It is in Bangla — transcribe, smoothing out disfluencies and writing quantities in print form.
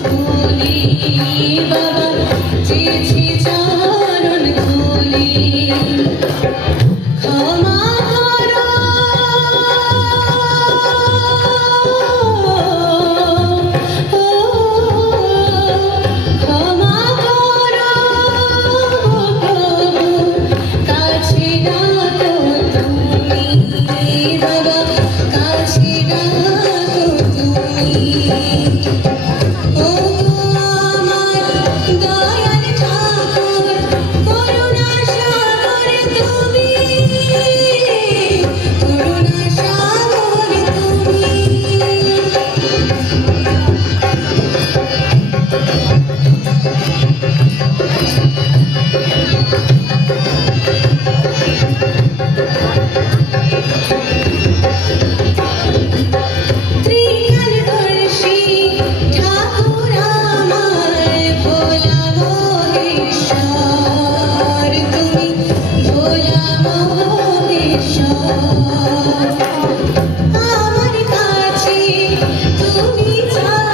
ধুলি বাবা চেয়েছি চরণ ধুলি ক্ষমা করো ক্ষমা করো প্রভু কাছে ডাকো তুমি বাবা কাছে ডাকো তুমি ও আমার দয়াল ঠাকুর করুণা সাগর তুমি করুণা সাগর তুমি ত্রিকালদর্শী ঠাকুর আমার ভোলা মহেশ্বর তুমি ভোলা মহেশ্বর